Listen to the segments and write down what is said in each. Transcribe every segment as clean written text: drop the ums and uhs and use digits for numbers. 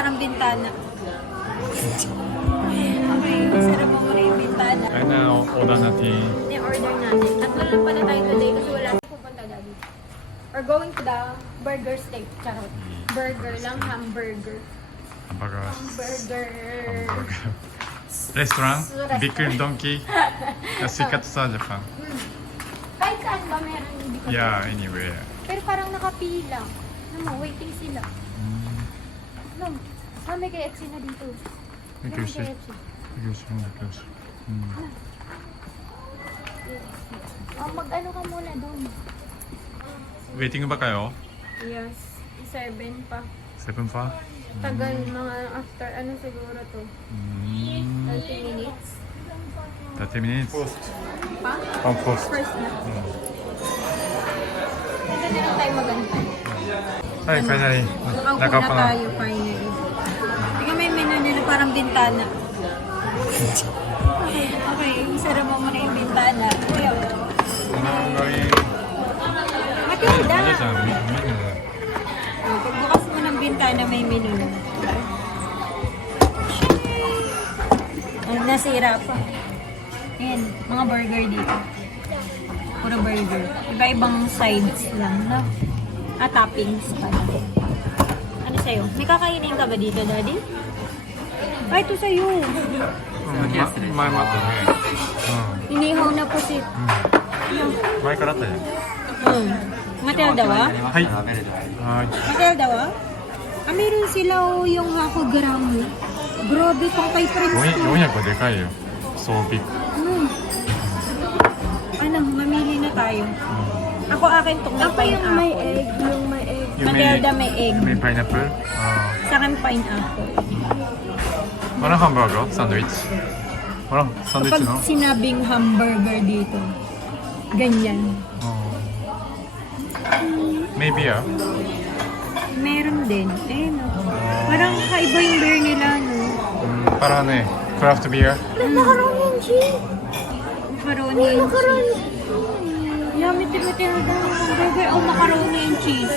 parang bintana. Okay, sarap mo muna yung bintana. Ay na, order natin. I-order natin. Tatlo lang pala tayo today kasi wala na pupunta dali. We're going to the burger steak. Charot. Burger lang, hamburger. Hamburger. Hamburger. Restaurant, Big Donkey, sikat sa Japan. Kahit saan ba meron hindi ka? Yeah, anywhere. Pero parang nakapila. Ano mo, waiting sila. No, may KFC na dito. May KFC. KFC. KFC. Mag-ano ka muna doon. Waiting ba kayo? Yes, 7 pa. 7 pa? Tagal mga after ano siguro to? 30 minutes. 30 minutes? Pa? On post. First na. Hindi na lang tayo magantay. Hi, finally. Nakaupo na tayo finally. Tingnan mo yung menu nila parang bintana. Okay, sarap mo muna yung bintana. Kuya. Matilda! Pagbukas mo ng bintana may menu na. Nasira pa. Ayan, mga burger dito. Puro burger. Iba-ibang sides lang, no? Toppings pala. Ano sa'yo? May kakainin ka ba dito, Daddy? Ay, ito sa'yo. May mata. Inihaw na po si... May karata yan. Matilda wa? Hi. Matilda wa? Meron sila yung hako gramo. Grabe, pang kay Prince. 400はでかいよ。So big. Ano, mamili na tayo. Ako akin tong na pineapple. may egg. Matilda may egg. May pineapple? Sa akin pineapple. Walang hamburger? Sandwich? Walang sandwich, Kapag no? sinabing hamburger dito, ganyan. Maybe, Meron din. Eh, no. Parang kaiba yung beer nila, no? Parang ano craft beer? Macaroni and cheese. Macaroni and cheese. Yummy, Matilda. Hamburger. Oh, macaroni and cheese.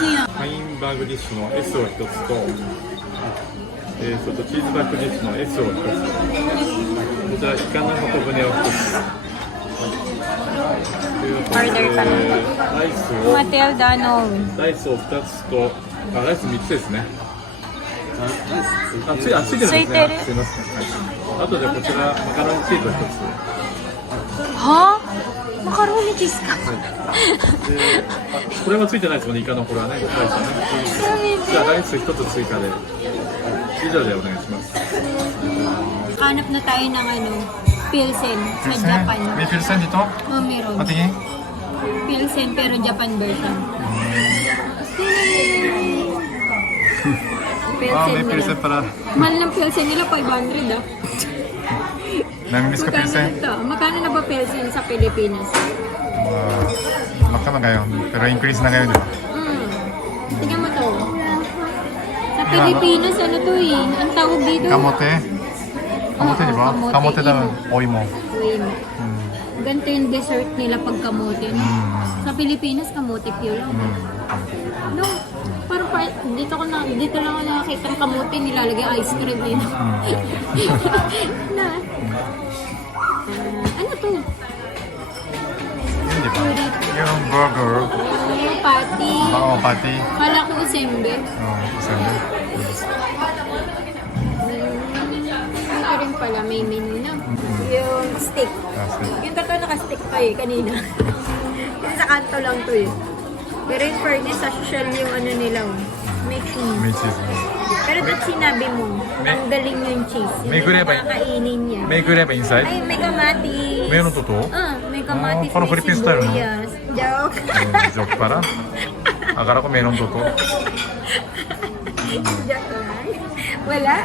Cheese. ハインバーグディッシュの S を1つと、チーズバックディッシュの S を1つ。こちら、イカの箱舟を1つ。Orderかな。ライスを、Matilda, no. ライスを2つと、ライス3つですね。ついてるんですね。ついてるすいません。はい。あとでこちら、マカロニチーズを1つ。はマカロニチーズか。で、これはついてないですもんね、イカのこれはね、ライスはね。じゃあライス1つ追加で、以上でお願いします。 Hanap na tayo ng ano, Pilsen sa Japan. May pilsen dito? Oh, meron. Patingin? Pilsen pero Japan version. May Pilsen pilsen nila. pala. Mahal ng Pilsen nila, 500 ah. Namimiss ka Magkano pilsen? ito? Magkano na ba Pilsen sa Pilipinas? Magkano ngayon? Pero increase na ngayon, di ba? Tingnan mo to. Sa Pilipinas, ano to eh? Ang tawag dito? Kamote? Kamote, di ba? kamote, Kamote daw, imo. oimo. Uy, ganito yung dessert nila pag kamote. No? Sa Pilipinas, kamote pure lang. No, parang dito lang ako nakakita ng kamote, nilalagay ice cream din. Na, ano to? Yun, di ba? Yung burger. Yung patty. Oo, patty. Kala ko usembe. Oo, sandal. Ito rin pala, may menu na. Yung steak. Yung totoo naka-stick pa eh, kanina. Kasi sa kanto lang to eh. Pero in fairness, sa social yung ano nila. May cheese. May cheese. Pero ba't sinabi mo, ang galing yung cheese. May gulay ba? Nakakainin niya. May gulay ba inside? Ay, may kamatis. Meron totoo? May kamatis, parang may Philippine style, no? sibuyas. Joke. Joke para? Akala ko meron totoo. Joke lang. Wala.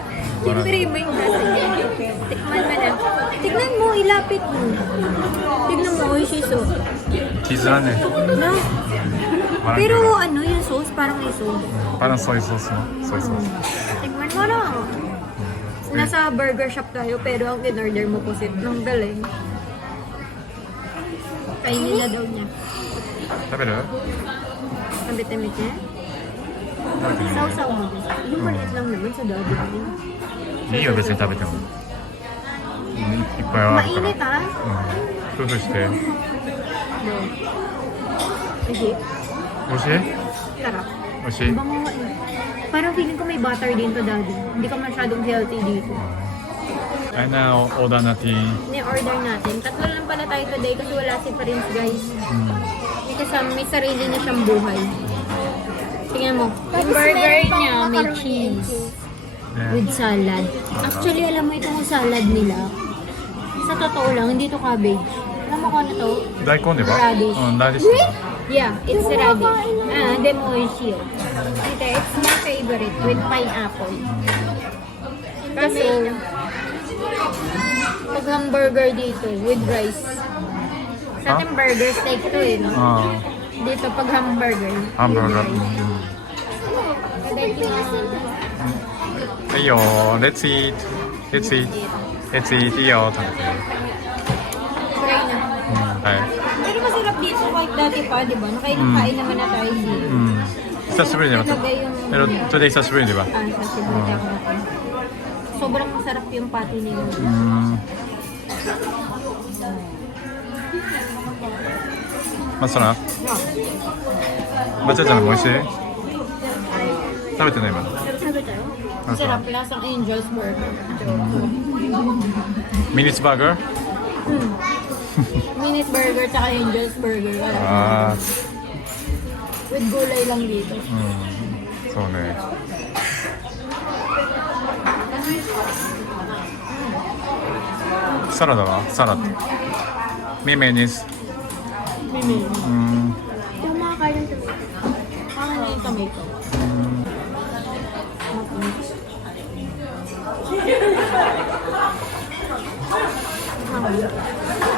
Siyempre, may nasa. Tikman mo na. Tignan mo, ilapit mo. Tignan mo, oishiso. Cheese lang eh. No? Parang Pero gulay. ano, yung sauce, parang may sauce. Parang soy sauce, no? Soy sauce. Tignan mo na. Nasa burger shop tayo, pero ang in-order mo pusit. Ang galing. Kainin na daw niya. 食べる？ Kabit-amit niya. 食べてみる？ Sausaw mo. Maliit lang naman sa daddy. いいよ別に食べても、いっぱいあるから、 Mainit ah. 工夫して。 Sige. 美味しい？ Sarap. 美味しい？ Bango nga eh. Parang feeling ko may butter din to, daddy. Hindi ka masyadong healthy dito. Ay na, order natin. Ni-order natin. Tatlo lang pala tayo today kasi wala si Prince, guys. May kasama, may sarili na siyang buhay. Tingnan mo. Yung burger niya, may cheese. With salad. Actually, alam mo itong salad nila. Sa totoo lang, hindi to cabbage. Alam mo kung ano to? 大根でば？ Radish. ラディッシュ。 Yeah, it's radish. Hindi mo oishi yun. Ito, it's my favorite with pineapple. Kaso, pag hamburger dito with rice. Sa ating burger steak to eh, no? あ Dito pag hamburger. あ、ハンバーガー。 with rice. Pwede いいよ、Let's eat. Let's eat. Let's eat. いいよ、食べて。 Try na. はい。 Pero masarap dito kahit dati pa, di ba? Nakain naman na tayo dito. 久しぶりに Talaga yung... Pero today 久しぶりにば。 sa Cebu ako. Sobrang masarap yung patty nila. Masarap? 抹茶じゃない、美味しい？食べてない今の。 Sabi tayo? Masarap, lasang Angel's Burger. Minutes burger? Minute Burger tsaka Angel's Burger. Ah, With gulay lang dito. そうね。サラダは？サラダ。メメニス。 Mimi. Tama ka yung tomato. Akin na yung tomato.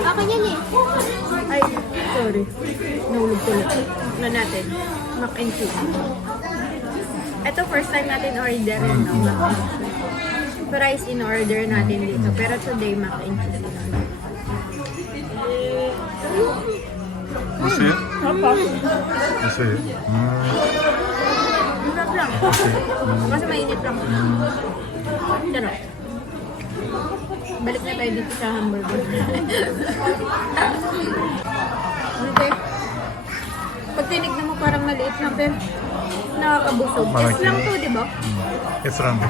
Akin yan eh. Ay, sorry. Nahulog tuloy. Na natin. Mac and cheese. Ito first time natin order no? Mac and cheese. Rice in order natin dito. Pero today mac and cheese. 美味しい？ Apa? 美味しい？ Sarap lang. Kasi mainit lang. Sarap. Balik na tayo dito sa hamburger. Okay. Pag tinignan mo parang maliit lang pero nakakabusog. Malaki. S lang to, di ba? S ランド。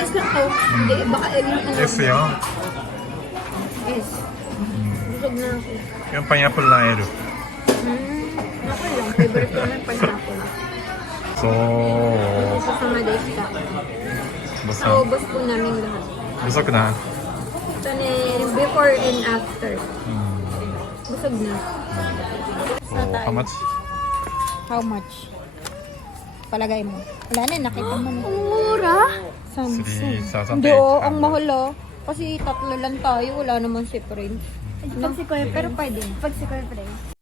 S lang to. Hindi, baka L yung ano. S よ。 S. Busog na ako. Yung pineapple na L。 Okay lang. Favorite ko ng pineapple. そう。 Isa sa Madesta. Basta. Naubos po namin lahat. 不足な。 Ito na before and after. Busog na. So, how much? How much? Palagay mo. Wala na, nakita mo na. Mura? 3,000. Hindi, ang mahal oh. Kasi tatlo lang tayo, wala naman si Prince. Pag si Kuya Pero Prince. pwede. Pag si Kuya Prince.